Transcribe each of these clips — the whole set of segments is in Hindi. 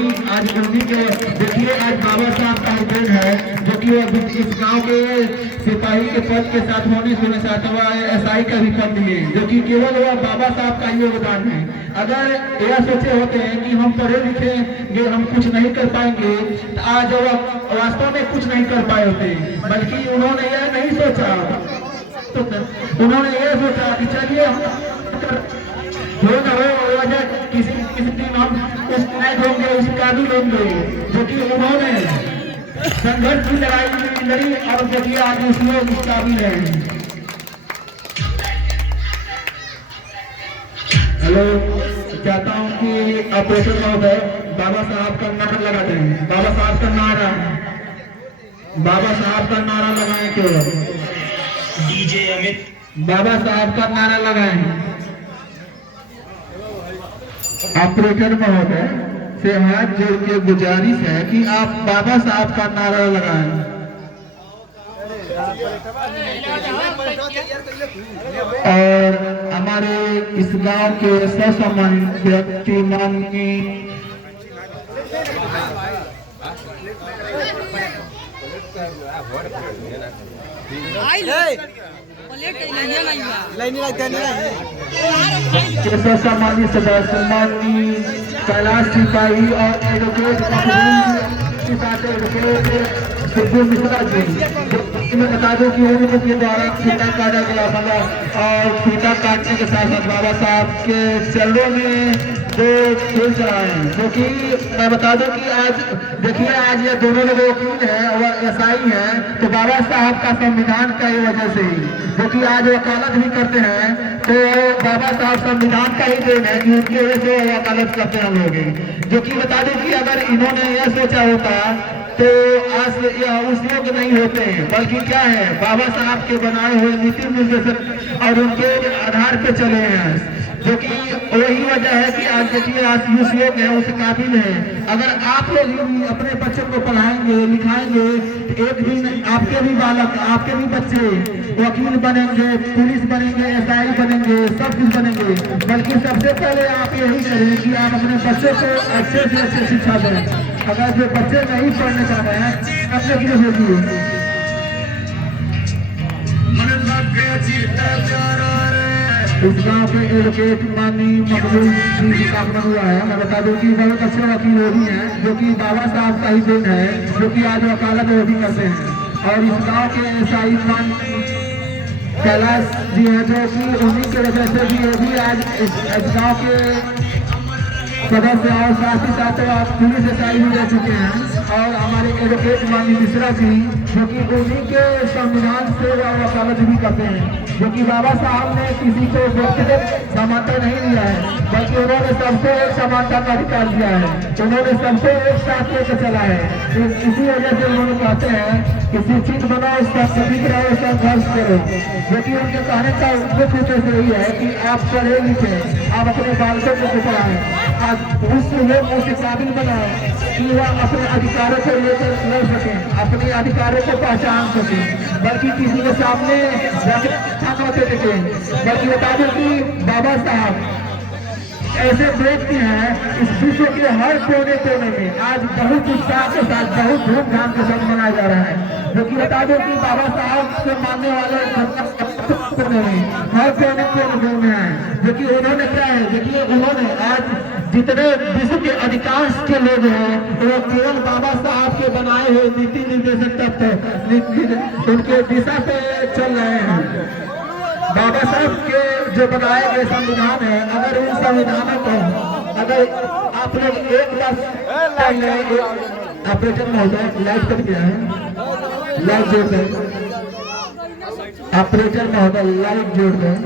कि आज उन्हीं के देखिए आज बाबा साहब का दिन है, जो कि वो इस गांव के सिपाही के पद के साथ होने से साथ एसआई का भी पद दिए, जो कि केवल वह बाबा साहब का योगदान है। अगर यह सोचे होते हैं कि हम पढ़े लिखेंगे हम कुछ नहीं कर पाएंगे, तो आज वह वास्तव में कुछ नहीं कर पाए होते, बल्कि उन्होंने यह नहीं सोचा, तो उन्होंने यह सोचा कि चलिए जो न हो वजह किसी किसी दिन हम उस लायक होंगे, उस काबिल होंगे, जो कि उन्होंने संघर्ष की लड़ाई लड़ी और देखिए आज उस लोग इस काबिल है। हेलो, चाहता हूँ कि ऑपरेटर महोदय बाबा साहब का नारा लगाते हैं, बाबा साहब का नारा, बाबा साहब का नारा लगाएं, केवल डीजे अमित बाबा साहब का नारा लगाएं। ऑपरेटर महोदय से हाथ जोड़ के गुजारिश है कि आप बाबा साहब का नारा लगाएं। और हमारे इस गांव के सम्मानित व्यक्ति माननीय सम्मानित सदस्य माननीय कैलाश सिपाही और एडवोकेट सिद्धू मिश्रा जी, मैं बता दूं कि उनके द्वारा फीता काटा गया था और फीता काटने के साथ साथ बाबा साहब के चरणों में दो फूल चढ़ाए हैं, जो कि मैं बता दूं कि आज देखिए आज ये दोनों लोग वकील हैं और एसआई हैं, तो बाबा साहब का संविधान की वजह से ही, जो कि आज वकालत भी करते हैं, तो बाबा साहब संविधान का ही देन है कि उनकी वजह से वकालत करते हैं हम लोग। जो कि बता दें कि अगर इन्होंने यह सोचा होता तो आज उस लोग नहीं होते, बल्कि क्या है बाबा साहब के बनाए हुए नीति निर्देशक और उनके आधार पे चले हैं, जो कि वही वजह है कि आज देखिए आज उस लोग हैं उस काबिल है। अगर आप लोग अपने बच्चों को पढ़ाएंगे लिखाएंगे तो एक दिन आपके भी बालक आपके भी बच्चे वकील बनेंगे, पुलिस बनेंगे, एसआई बनेंगे, सब कुछ बनेंगे। बल्कि सबसे पहले आप यही करें कि आप अपने बच्चों को अच्छे से अच्छे शिक्षा दें। अगर जो बच्चे नहीं पढ़ने चाह रहे हैं अपने की होगी इस गांव के एडवोकेट माननीय मकबूल जी का आगमन हुआ है। मैं बता दूं कि बहुत अच्छे वकील वो भी हैं, जो कि बाबा साहब का ही दिन है, जो कि आज वकालत वो भी करते हैं। और इस गांव के एसआई मान कैलाश जी हैं, जो कि उन्हीं की वजह से भी ये भी आज इस गांव के सदस्य और साथ ही साथ पुलिस एसआई भी रह चुके हैं। और हमारे एडवोकेट माननीय मिश्रा जी, जो कि उन्हीं के संविधान से वकालत भी करते हैं, जो कि बाबा साहब ने किसी को व्यक्तिगत समानता नहीं दिया है, बल्कि उन्होंने सबको एक समानता का अधिकार दिया है, उन्होंने सबको एक साथ लेकर चला है। इसी वजह से उन्होंने कहते हैं कि शिक्षित बनाओ, संगठित रहो, संघर्ष करो, जो कि उनके कहने का मुख्य उद्देश्य यही है कि आप पढ़े लिखे, आप अपने बालकों को पढ़ाएं, आज उस लोग उसे काबिल बनाए कि वह अपने अधिकारों को लेकर लड़ सके, अपने अधिकारों को पहचान सके, बल्कि किसी के सामने देखे। बल्कि बता दें कि बाबा साहब ऐसे व्यक्ति हैं इस विश्व के हर कोने कोने में आज बहुत उत्साह के साथ बहुत धूमधाम के साथ मनाया जा रहा है। जो कि बता दो कि बाबा साहब से मानने वाले हर कोने कोने में है, जो कि उन्होंने क्या है देखिए उन्होंने आज जितने विश्व के अधिकांश के लोग हैं वो केवल बाबा साहब के बनाए हुए नीति निर्देशक तत्व उनके दिशा पे चल रहे हैं। बाबा साहब के जो बनाए गए संविधान है, अगर उन संविधानों को अगर आप लोग एक बार ऑपरेटर महोदय लाइट कट गया है, लाइट जोड़ दें, ऑपरेटर महोदय लाइट जोड़ दें।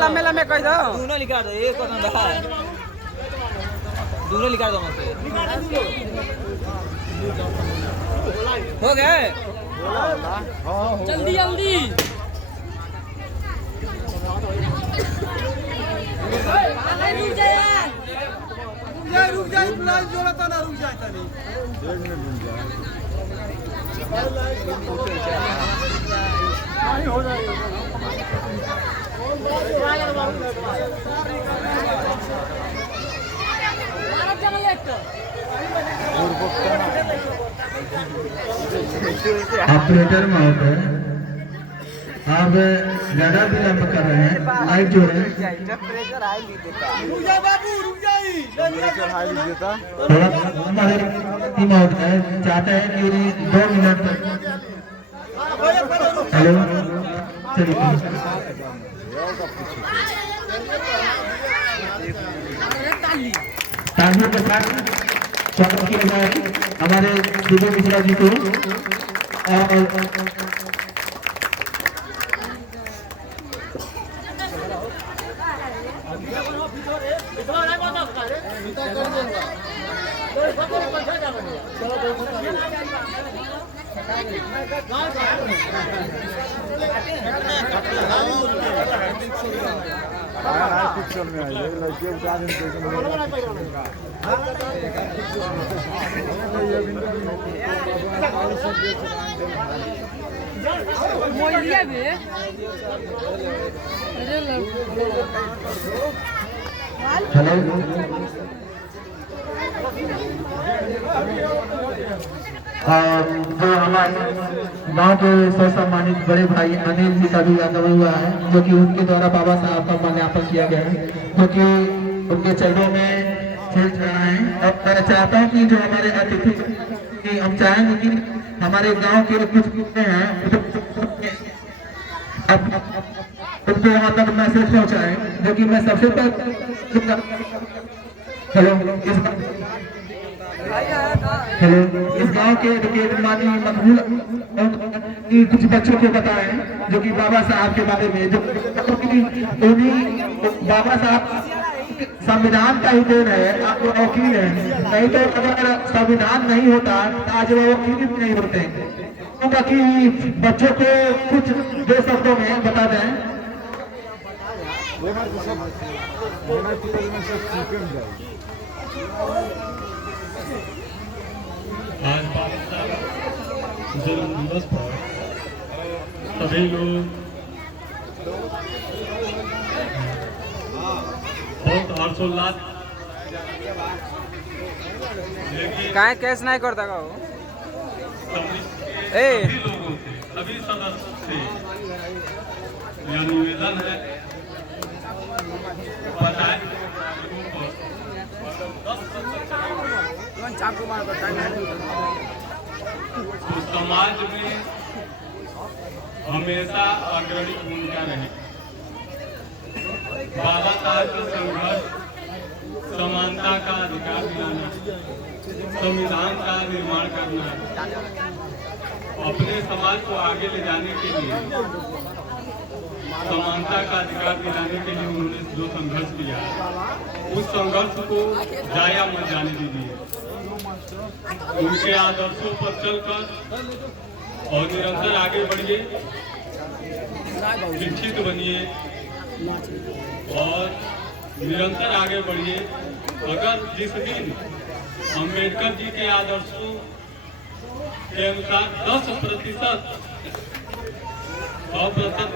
लम्बे लम्बे कह दो, दोनों लिखा दो, एक दोनों लिखा दो। हो गए जल्दी जल्दी रुक जाए बुलाई जोड़ा तो ना रुक जाए तनी हो जाएगा ऑपरेटर महोदय आप ज्यादा विलंब कर रहे हैं लाइट जोड़े थोड़ा महोदय चाहते हैं कि 2 मिनट तक हेलो चलिए तालियों के साथ स्वागत किया जाए हमारे विजय मिश्रा जी को और पिक्चर में आई हेलो जो हमारे गांव के सम्मानित बड़े भाई अनिल जी का भी आगमन हुआ है जो कि उनके द्वारा बाबा साहब का माल्यार्पण किया गया है जो कि उनके चरणों में सिर चढ़ाए हैं। अब मैं चाहता हूं कि जो हमारे अतिथि कि हम चाहेंगे कि हमारे गांव के कुछ हैं अब उनको वहां तक मैसेज पहुंचाएं जो कि मैं सबसे पहले हेलो इस गांव के माननीय मकबूल कुछ बच्चों को बताएं जो कि बाबा साहब के बारे में जो उन्हीं बाबा साहब संविधान का ही देन है आप वो वकील है नहीं तो अगर संविधान नहीं होता तो आज वो वकील भी नहीं होते कि बच्चों को कुछ 2 शब्दों में बता दें आज जन्म दिवस पर सभी लोग बहुत हर्षोल्लास काय कैस नहीं करता का सभी लोगों से सभी सदस्य से यह निवेदन है समाज में हमेशा अग्रणी भूमिका रहे बाबा साहब का संघर्ष समानता का अधिकार दिलाना संविधान का निर्माण करना अपने समाज को आगे ले जाने के लिए समानता का अधिकार दिलाने के लिए उन्होंने जो संघर्ष किया उस संघर्ष को जाया मत जाने दीजिए उनके आदर्शों पर चलकर और निरंतर आगे बढ़िए शिक्षित बनिए और निरंतर आगे बढ़िए अगर जिस दिन अम्बेडकर जी के आदर्शों के अनुसार 10%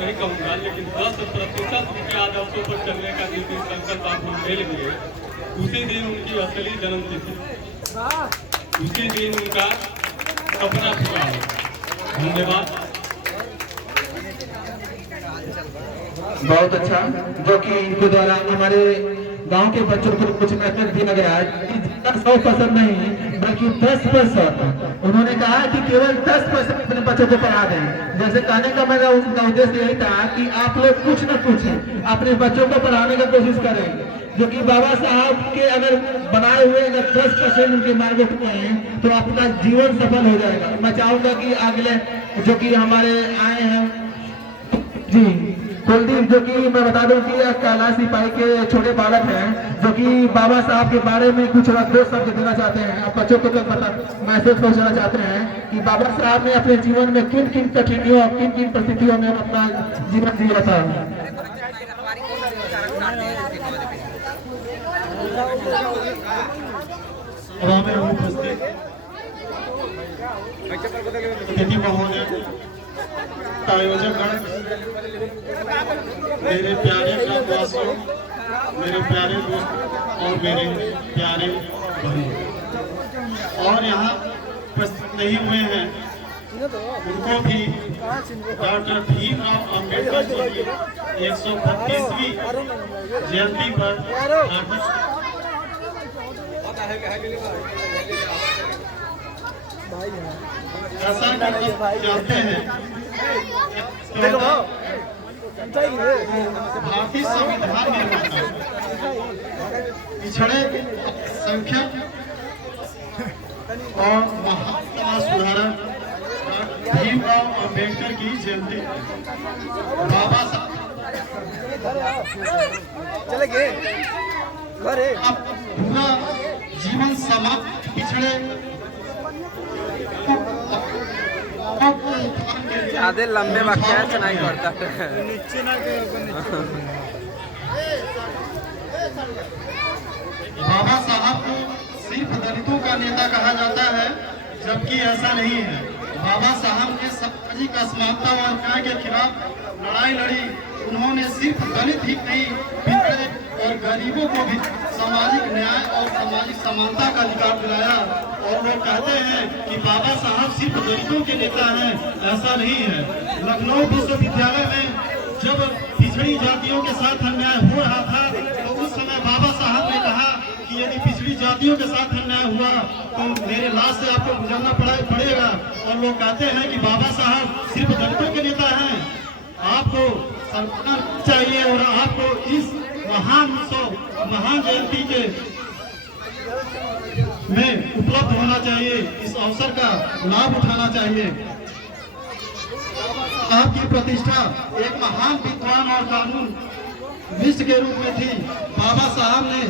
नहीं कहूँगा लेकिन 10% उनके आदर्शों पर चलने का जिस दिन संकल्प आप लोग ले लेंगे उसी दिन उनकी असली जन्मतिथि उसी दिन उनका सपना पूरा होगा। धन्यवाद। बहुत अच्छा जो कि इनके द्वारा हमारे गांव के बच्चों को कुछ मैसेज दिया गया है 100% नहीं बल्कि 10%। उन्होंने कहा कि केवल 10% अपने बच्चों को पढ़ा दें। जैसे कहने का मेरा उनका उद्देश्य यही था कि आप लोग कुछ न कुछ अपने बच्चों को पढ़ाने की कोशिश करें जो कि बाबा साहब के अगर बनाए हुए अगर 10% उनके मार्ग उठते हैं तो आपका जीवन सफल हो जाएगा। मैं चाहूंगा कि अगले जो कि हमारे आए हैं जी कुलदीप, जो कि मैं बता दूं कि कैलाश सिपाही के छोटे बालक हैं, जो कि बाबा साहब के बारे में कुछ दो शब्द देना चाहते हैं। आप बच्चों को मैसेज पहुंचाना चाहते हैं कि बाबा साहब ने अपने जीवन में किन किन कठिनाइयों, किन किन परिस्थितियों में अपना जीवन जिया था। में उपस्थित अतिथि महोदय, आयोजक गण, मेरे प्यारे ग्रामवासियों, मेरे प्यारे दोस्त और मेरे प्यारे भाई, और यहाँ उपस्थित नहीं हुए हैं उनको भी डॉक्टर भीमराव अम्बेडकर जी की 132वीं जयंती पर ऐसा चाहते हैं। भारतीय संविधान निर्माता, पिछड़े संख्यक और महान समाज सुधारक भीमराव अम्बेडकर की जयंती बाबा साहब अब पूरा जीवन समाप्त पिछड़े ज्यादा लंबे वाक्य नहीं करता। बाबा साहब को सिर्फ दलितों का नेता कहा जाता है, जबकि ऐसा नहीं है। बाबा साहब ने सामाजिक असमानता और अन्याय के खिलाफ लड़ाई लड़ी। उन्होंने सिर्फ दलित ही नहीं, पिछड़े और गरीबों को भी सामाजिक न्याय और सामाजिक समानता का अधिकार दिलाया। और वो कहते हैं कि बाबा साहब सिर्फ दलितों के नेता हैं, ऐसा नहीं है। लखनऊ विश्वविद्यालय में जब पिछड़ी जातियों के साथ अन्याय हो रहा था, तो उस समय बाबा साहब ने कहा कि यदि पिछड़ी जातियों के साथ अन्याय हुआ तो मेरे लाश से आपको गुजरना पड़ेगा। और लोग कहते हैं कि बाबा साहब सिर्फ दलितों के नेता हैं। आपको सम्मान चाहिए और आपको इस महान जयंती के में उपलब्ध होना चाहिए, इस अवसर का लाभ उठाना चाहिए। आपकी प्रतिष्ठा एक महान विद्वान और कानून विश्व के रूप में थी। बाबा साहब ने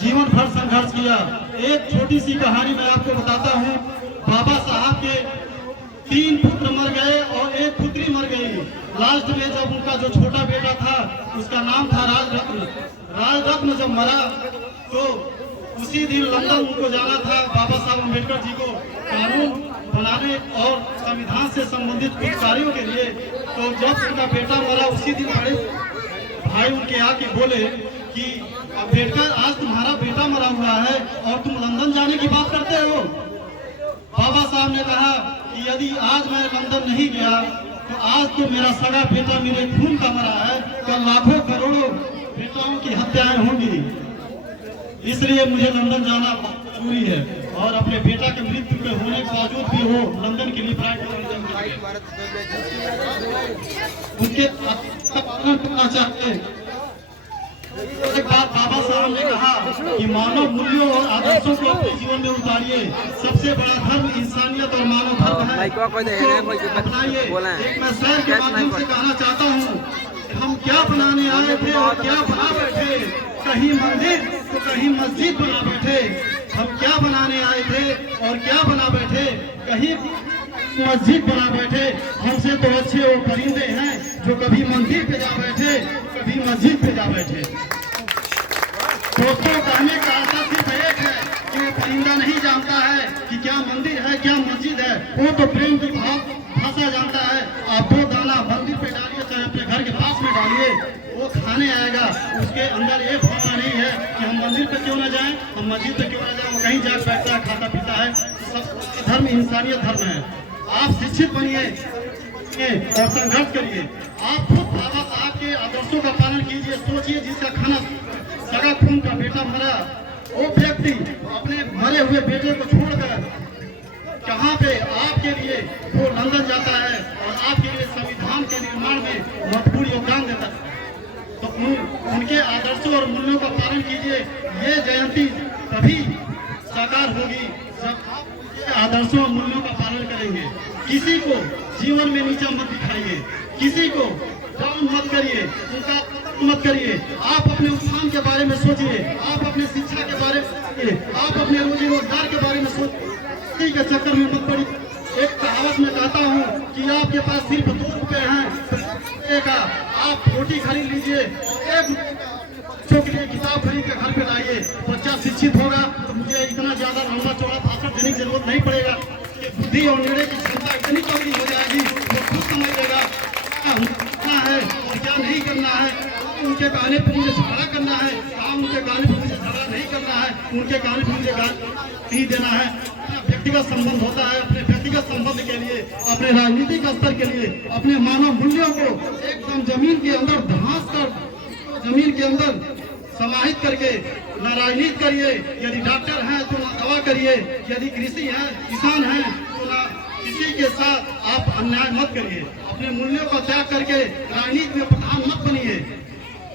जीवन भर संघर्ष किया। एक छोटी सी कहानी मैं आपको बताता हूँ। बाबा साहब के 3 पुत्र मर गए और 1 पुत्री मर गई। लास्ट में जब उनका जो छोटा बेटा था, उसका नाम था राजरत्न। राजरत्न जब मरा तो उसी दिन लंदन उनको जाना था बाबा साहब अम्बेडकर जी को कानून बनाने और संविधान से संबंधित कुछ कार्यों के लिए। तो जब उनका बेटा मरा, उसी दिन बड़े भाई उनके आके बोले कि अम्बेडकर, आज तुम्हारा बेटा मरा हुआ है और तुम लंदन जाने की बात करते हो। बाबा साहब ने कहा कि यदि आज मैं लंदन नहीं गया तो आज तो मेरा सगा बेटा मेरे खून का मरा है, कल लाखों करोड़ों बेटाओं की हत्याएं होंगी, इसलिए मुझे लंदन जाना जरूरी है। और अपने बेटा के मृत्यु के होने के बावजूद भी वो लंदन के लिए फ्लाइट उनके करना चाहते। एक बात बाबा साहब ने कहा कि मानव मूल्यों और आदर्शों को अपने जीवन में उतारिए। सबसे बड़ा धर्म इंसानियत और मानव धर्म है। अपनाइए। एक मैं शहर के माध्यम से कहना चाहता हूँ, हम क्या बनाने आए थे और क्या बना बैठे। कहीं मंदिर तो कहीं मस्जिद बना बैठे। हम क्या बनाने आए थे और क्या बना बैठे। कहीं मस्जिद बना बैठे। हमसे तो अच्छे वो परिंदे हैं जो कभी मंदिर पे जा बैठे, कभी मस्जिद पे जा बैठे। दोस्तों, कहने का आशा सिर्फ एक है कि वो परिंदा नहीं जानता है कि क्या मंदिर है क्या मस्जिद है। वो तो प्रेम की भाषा जानता है। आप 2 दाना मंदिर पे डालिए, चाहे अपने घर के पास में डालिए, वो खाने आएगा। उसके अंदर ये भावना नहीं है कि हम मंदिर पे क्यों ना जाएं, हम मस्जिद पे क्यों ना जाएं। वो कहीं जाकर बैठता है, खाता पीता है। सब धर्म इंसानियत धर्म है। आप शिक्षित बनिए और संघर्ष करिए। आप खुद बाबा साहब के आदर्शों का पालन कीजिए। सोचिए, जिसका खाना सगा खून का बेटा मरा, वो व्यक्ति अपने मरे हुए बेटे को छोड़कर कहाँ पे आपके लिए वो लंदन जाता है और आपके लिए संविधान के निर्माण में महत्वपूर्ण योगदान देता है। तो उनके आदर्शों और मूल्यों का पालन कीजिए। ये जयंती तभी साकार होगी जब आप आदर्शों और मूल्यों का पालन करेंगे। किसी को जीवन में नीचा मत दिखाइए, किसी को डाउन मत करिए, उनका मत करिए। आप अपने उत्थान के बारे में सोचिए, आप अपने शिक्षा के बारे में सोचिए, आप अपने रोजी रोजगार के बारे में सोचिए के चक्कर में मत पड़िए। एक कहावत में कहता हूँ कि आपके पास सिर्फ 2 रुपए हैं का, आप रोटी खरीद लीजिए और 1 बच्चों के लिए किताब खरीद के घर पे लाइए। बच्चा शिक्षित होगा तो मुझे इतना ज्यादा लंबा चौड़ा भाषण देने की जरूरत नहीं पड़ेगा। बुद्धि और निर्णय की क्षमता इतनी चौड़ी हो जाएगी, वो खुद समझ लेगा क्या करना है और क्या नहीं करना है। उनके कहने पर मुझे झगड़ा करना है, काम उनके कहने पर मुझे झगड़ा नहीं करना है, उनके कहने पर मुझे गाली नहीं देना है। व्यक्तिगत संबंध होता है, अपने व्यक्तिगत संबंध के लिए, अपने राजनीतिक स्तर के लिए, अपने मानव मूल्यों को एकदम जमीन के अंदर धंस कर, जमीन के अंदर समाहित करके न राजनीति करिए। यदि डॉक्टर हैं तो न दवा करिए, यदि कृषि है, किसान हैं तो न किसी के साथ आप अन्याय मत करिए। अपने मूल्यों का त्याग करके राजनीति में प्रधान मत बनिए।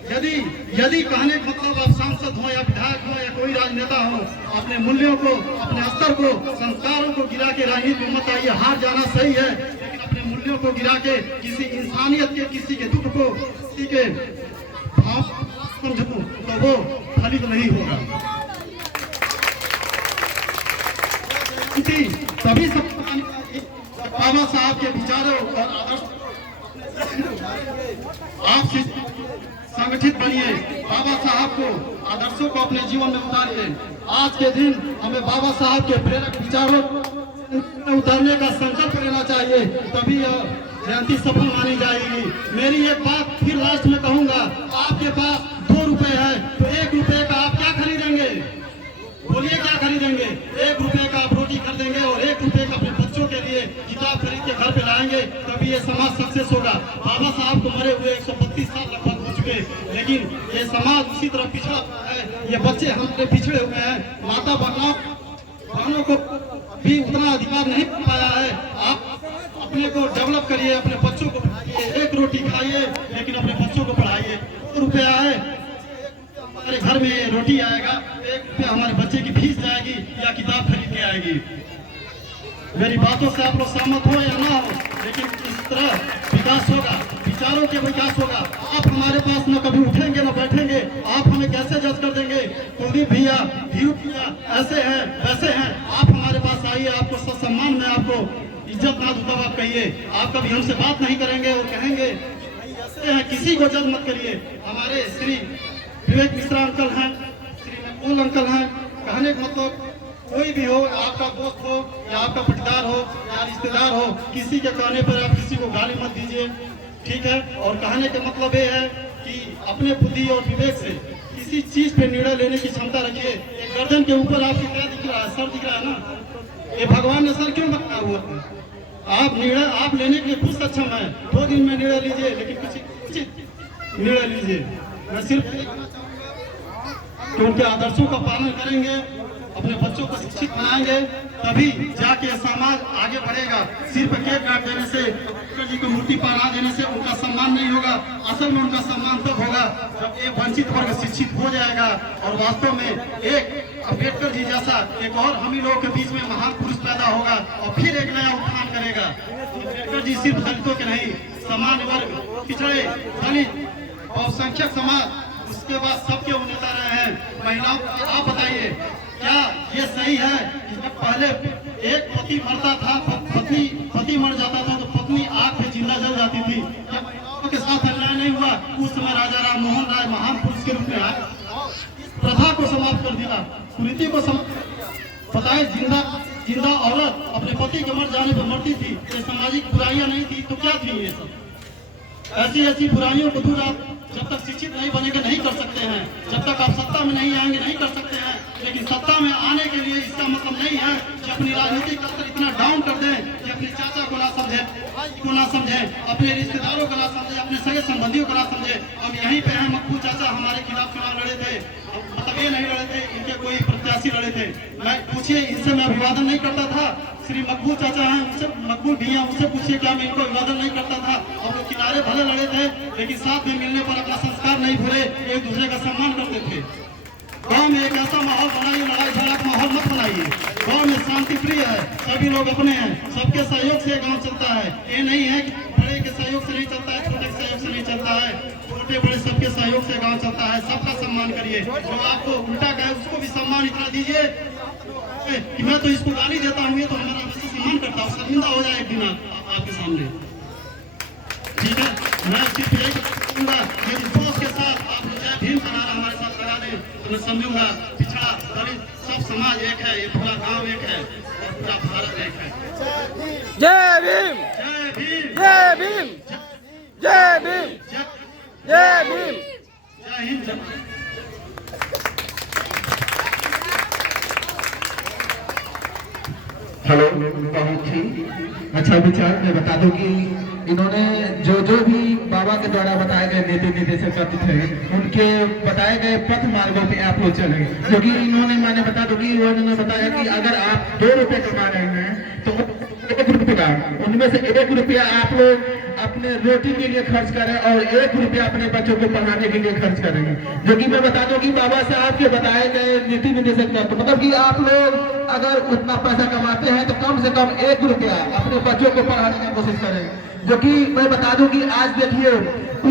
यदि कहने का मतलब आप सांसद हो या विधायक हो या कोई राजनेता हो, अपने मूल्यों को, अपने स्तर को, संस्कारों को गिरा के राजनीति में मत आइए। हार जाना सही है, लेकिन अपने मूल्यों को गिरा के किसी इंसानियत के, किसी के दुख को, किसी के भाव समझो तो वो फलित नहीं होगा। तभी सब बाबा साहब के विचारों और आदर्श आप संगठित बनिए, बाबा साहब को, आदर्शों को अपने जीवन में उतारिए। आज के दिन हमें बाबा साहब के प्रेरक विचारों उतारने का संकल्प लेना चाहिए, तभी यह जयंती सफल मानी जाएगी। मेरी एक बात फिर लास्ट में कहूंगा, आपके पास 2 रुपए है तो 1 रुपए का आप क्या खरीदेंगे? बोलिए क्या खरीदेंगे? 1 रुपए का आप रोटी खरीदेंगे और 1 रुपए का अपने बच्चों के लिए किताब खरीद के घर पे लाएंगे, तभी ये समाज सक्सेस होगा। बाबा साहब को मरे हुए 132 साल लगभग हो चुके, लेकिन ये समाज इसी तरह पिछड़ा है। ये बच्चे हमसे पिछड़े हुए हैं, माता बहनों को भी उतना अधिकार नहीं पाया है। आप अपने को डेवलप करिए, अपने बच्चों को पढ़ाइए, 1 रोटी खाइए लेकिन अपने बच्चों को पढ़ाइए। 2 रुपया है, हमारे घर में रोटी आएगा, 1 रुपया हमारे बच्चे की फीस जाएगी या किताब खरीद के आएगी। मेरी बातों से आप लोग सहमत हो या ना हो, लेकिन इस तरह विकास होगा, विचारों के विकास होगा। आप हमारे पास न कभी उठेंगे न बैठेंगे, आप हमें कैसे जज कर देंगे? कुलदीप भैया, धीरू भैया ऐसे हैं वैसे हैं, आप हमारे पास आइए, आपको सम्मान में आपको इज्जत ना दूँ तब आप कहिए। आप कभी हमसे बात नहीं करेंगे और कहेंगे ऐसे हैं, किसी को जज मत करिए। हमारे श्री विवेक मिश्रा अंकल हैं, श्री नकुल अंकल हैं, कहने का मतलब कोई भी हो, आपका दोस्त हो या आपका पटीदार हो या रिश्तेदार हो, किसी के कहने पर आप किसी को गाली मत दीजिए, ठीक है? और कहने का मतलब ये है कि अपने बुद्धि और विवेक से किसी चीज पे निर्णय लेने की क्षमता रखिए। एक गर्दन के ऊपर आपको क्या दिख रहा है? सर दिख रहा है ना? ये भगवान ने सर क्यों बनाया हुआ है? आप निर्णय आप लेने के लिए खुद सक्षम है। 2 दिन में निर्णय लीजिए, लेकिन कुछ निर्णय लीजिए। मैं सिर्फ कि उनके आदर्शों का पालन करेंगे, अपने बच्चों को शिक्षित बनाएंगे, तभी जाके समाज आगे बढ़ेगा। सिर्फ केक काट देने से, अम्बेडकर जी को मूर्ति पहना देने से उनका सम्मान नहीं होगा। असल में उनका सम्मान तब होगा जब ये वंचित वर्ग शिक्षित हो जाएगा और वास्तव में एक अम्बेडकर जी जैसा एक और हम ही लोगों के बीच में महान पुरुष पैदा होगा और फिर एक नया उत्थान करेगा। अम्बेडकर जी सिर्फ दलितों के नहीं, सामान्य वर्ग, पिछड़े, दलित, बहुसंख्यक समाज, उसके बाद सबके वो नेता रहे हैं। महिलाओं, आप बताइए क्या ये सही है कि जब पहले एक पति मरता था, पति मर जाता था तो पत्नी आग पे जिंदा जल जाती थी? जब महिलाओं के साथ अन्याय नहीं हुआ, उस समय राजा राम मोहन राय महान पुरुष के रूप में आए, प्रथा को समाप्त कर दिया, कुरीति को समाप्त। बताए, जिंदा औरत अपने पति के मर जाने पर मरती थी, ये सामाजिक बुराइयां नहीं थी तो क्या थी? ये सब ऐसी बुराइयों को दूर आप जब तक शिक्षित नहीं बनेंगे नहीं कर सकते हैं, जब तक आप सत्ता में नहीं आएंगे नहीं कर सकते हैं। लेकिन सत्ता में आने के लिए इसका मतलब नहीं है कि अपनी राजनीतिक स्तर इतना डाउन कर दें कि अपने चाचा को ना समझे, भाई को ना समझे, अपने रिश्तेदारों को ना समझे, अपने सगे संबंधियों को ना समझे। हम यहीं पे हैं, मक्खू चाचा हमारे खिलाफ चुनाव लड़े थे, मतलब ये नहीं लड़े थे, इनके कोई प्रत्याशी लड़े थे। मैं पूछिए, इनसे मैं अभिवादन नहीं करता था। श्री मकबूल चाचा हैं, उनसे मकबूल भैया, उनसे पूछिए क्या मैं इनको अभिवादन नहीं करता था? हम लोग किनारे भले लड़े थे, लेकिन साथ में मिलने पर अपना संस्कार नहीं भूले, एक दूसरे का सम्मान करते थे। गांव में एक ऐसा माहौल बनाइए, लड़ाई झगड़ा का माहौल मत बनाइए। गांव में शांति प्रिय है, सभी लोग अपने हैं, सबके सहयोग से गांव चलता है। ये नहीं है कि बड़े के सहयोग से नहीं चलता है, छोटे के सहयोग से नहीं चलता है, छोटे बड़े सबके सहयोग से गांव चलता है। सबका सम्मान करिए। जो आपको उल्टा कहे उसको भी सम्मान इतना दीजिए कि मैं तो इसको गाली देता हूँ, ये तो हमारा हमसे सम्मान करता हूँ, शर्मिंदा हो जाए एक दिन आपके सामने। ठीक है, मैं सिर्फ यही कहूँगा, मेरी दोस्त के साथ आप जय भीम का नारा हमारे साथ लगा दें तो मैं समझूंगा पिछड़ा दलित सब समाज एक है, ये पूरा गांव एक है और पूरा भारत एक है। जय भीम जय भीम, जय भीम जय भीम जय भीम। जय हिंद, जय हेलो, बहुत ही अच्छा विचार। मैं बता दूं कि इन्होंने जो भी बाबा के द्वारा बताए गए नीति निर्देशक तत्व थे, उनके बताए गए पथ मार्गों पे आप लोग चले। क्योंकि इन्होंने, मैंने बता दूं कि उन्होंने बताया कि अगर आप 2 रुपए कमा रहे हैं तो 1 रुपया, उनमें से 1 रुपया आप लोग अपने रोटी के लिए खर्च करें और 1 रुपया अपने बच्चों को पढ़ाने के लिए खर्च करेंगे। जो कि मैं बता दूं कि बाबा साहब के बताए गए नीति निर्देशक तत्व, मतलब कि आप लोग अगर उतना पैसा कमाते हैं तो कम से कम 1 रुपया अपने बच्चों को पढ़ाने की कोशिश करें। जो कि मैं बता दूं कि आज देखिए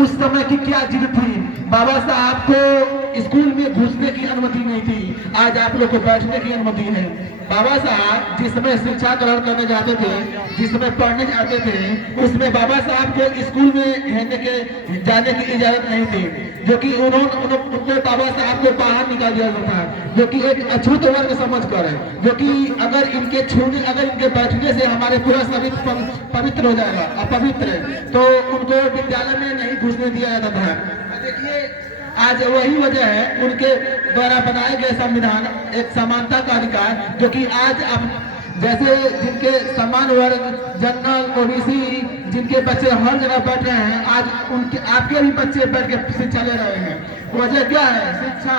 उस समय की क्या जिद थी। बाबा साहब को स्कूल में घुसने की अनुमति नहीं थी, आज आप लोग को बैठने की अनुमति है। बाबा साहब जिस समय शिक्षा ग्रहण करने जाते थे, जिस समय पढ़ने जाते थे, उसमें बाबा साहब को स्कूल में जाने की इजाजत नहीं थी। जो कि उन्होंने बाबा साहब को बाहर निकाल दिया था, जो कि एक अछूत वर्ग समझ कर है। जो कि अगर इनके बैठने से हमारे पूरा शरीर पवित्र हो जाएगा, अपवित्र, तो उनको विद्यालय में नहीं घुसने दिया जाता था। देखिए आज वही वजह है उनके द्वारा बनाए गए संविधान, एक समानता का अधिकार, जो कि आज अब जैसे जिनके समान वर्ग, जनरल, ओबीसी, जिनके बच्चे हर जगह बैठ रहे हैं, आज उनके आपके भी बच्चे बैठ के शिक्षा ले रहे हैं। वजह क्या है? शिक्षा।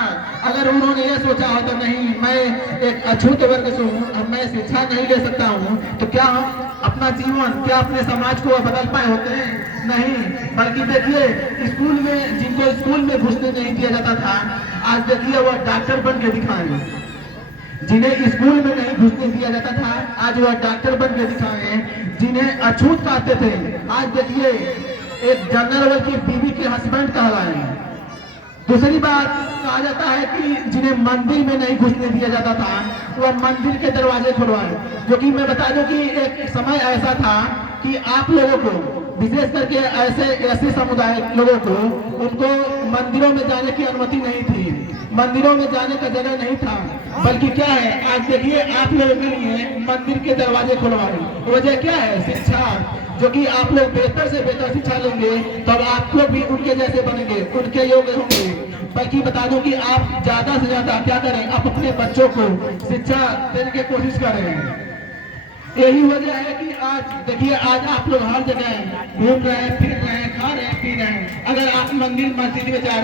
अगर उन्होंने ये सोचा हो तो नहीं, मैं एक अछूत वर्ग से हूँ, अब मैं शिक्षा नहीं ले सकता हूँ, तो क्या हम अपना जीवन, क्या अपने समाज को बदल पाए होते हैं? नहीं। बल्कि देखिए स्कूल में, जिनको स्कूल में घुसने नहीं दिया जाता था, आज देखिए वह डॉक्टर बन के दिखाए। जिन्हें स्कूल में नहीं घुसने दिया जाता था, आज वह डॉक्टर बन के दिखाए। जिन्हें अछूत कहते थे, आज देखिए एक जनरल की बीवी के हस्बैंड कहलाए। दूसरी बात कहा जाता है कि जिन्हें मंदिर में नहीं घुसने दिया जाता था, वह मंदिर के दरवाजे खुलवाए। जो कि मैं बता दूं कि एक समय ऐसा था कि आप लोगों को, विशेष करके ऐसे समुदाय लोगों को, उनको मंदिरों में जाने की अनुमति नहीं थी, मंदिरों में जाने का जगह नहीं था। बल्कि क्या है, आज देखिए आप लोगों के लिए मंदिर के दरवाजे खुलवाए। वजह क्या है? शिक्षा। जो कि आप लोग बेहतर से बेहतर शिक्षा लेंगे तब आप लोग भी उनके जैसे बनेंगे, उनके योग्य होंगे। बल्कि बता दूं कि आप ज्यादा से ज्यादा क्या करें, आप अपने बच्चों को शिक्षा देने की कोशिश करें। यही वजह है कि आज देखिए, आज आप लोग हर जगह घूम रहे हैं, फिर रहे हैं, खा रहे हैं, पी रहे हैं। अगर आप मंदिर मस्जिद में जा रहे हैं